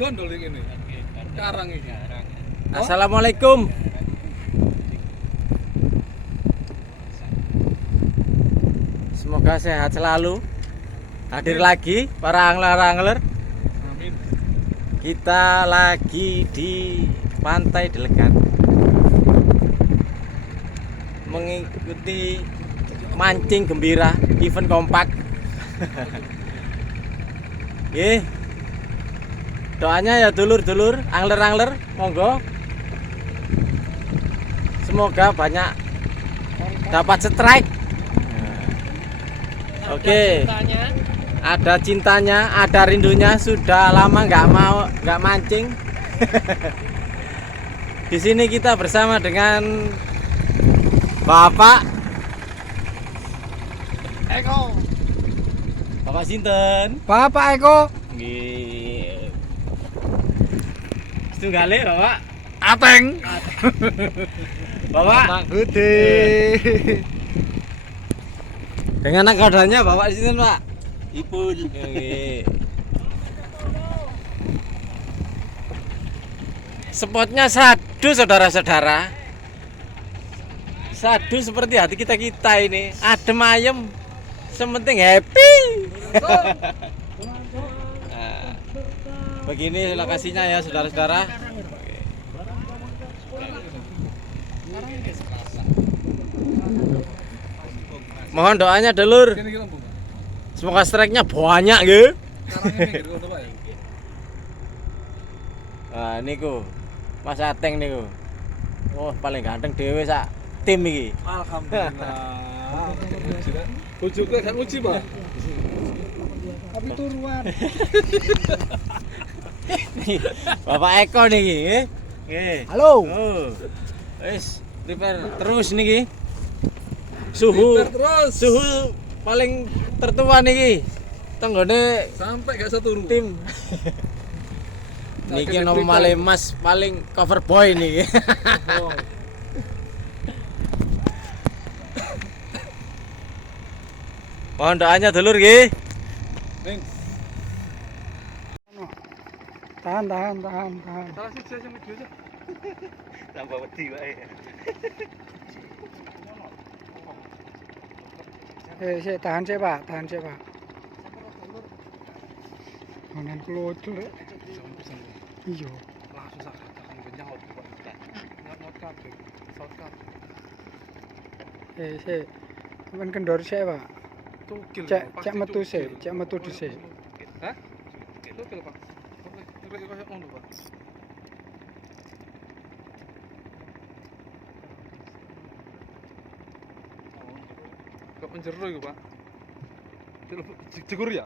gondol ini. Karang ini. Assalamualaikum. Semoga sehat selalu. Hadir lagi para angler-angler. Amin. Kita lagi di Pantai Delegan mengikuti mancing gembira event kompak. Nggih. Doanya ya dulur-dulur, angler-angler, monggo. Semoga banyak dapat strike. Oke. Ada cintanya, ada rindunya, sudah lama nggak mancing. Di sini kita bersama dengan Bapak Eko. Bapak sinten? Bapak Eko. Nggih. Setunggale Bapak Ateng. Bapak Gede. dengan nakodanya Bapak sinten, Pak? Ipul. Nggih. Spotnya sadu saudara-saudara. Sadu seperti hati kita ini, adem ayem, sementing happy. Nah, begini lokasinya ya saudara-saudara. Mohon doanya dulur. Semoga strike-nya banyak nggih. Nah, niku Mas Ateng niku. Oh, paling ganteng dhewe sak tim iki. Alhamdulillah. Bojoku kan uji, Pak. Tapi turuan. Bapak Eko niki, nggih. Nggih. Halo. Oh. Wis, prepare terus niki. Suhu paling tertua niki. Tenggone Sampai gak satu turu. tim. Niki nopo malih Mas paling cover boy niki. Mohon doanya dulur nggih. Tahan. Salah sih sama dia. Tambah wedi wae. Tahan sih, Pak. Manan kelocor. Iya. Langsung sak kakak nyaut Pak. Nyaut kabeh. Shortcut. Sampeyan kendor sik, Pak. Tukil. Cek metu dhisik. Hah? Tukil, Pak. Tukil koyo ngono, Pak. Kok penjero iku, Pak? Digur ya?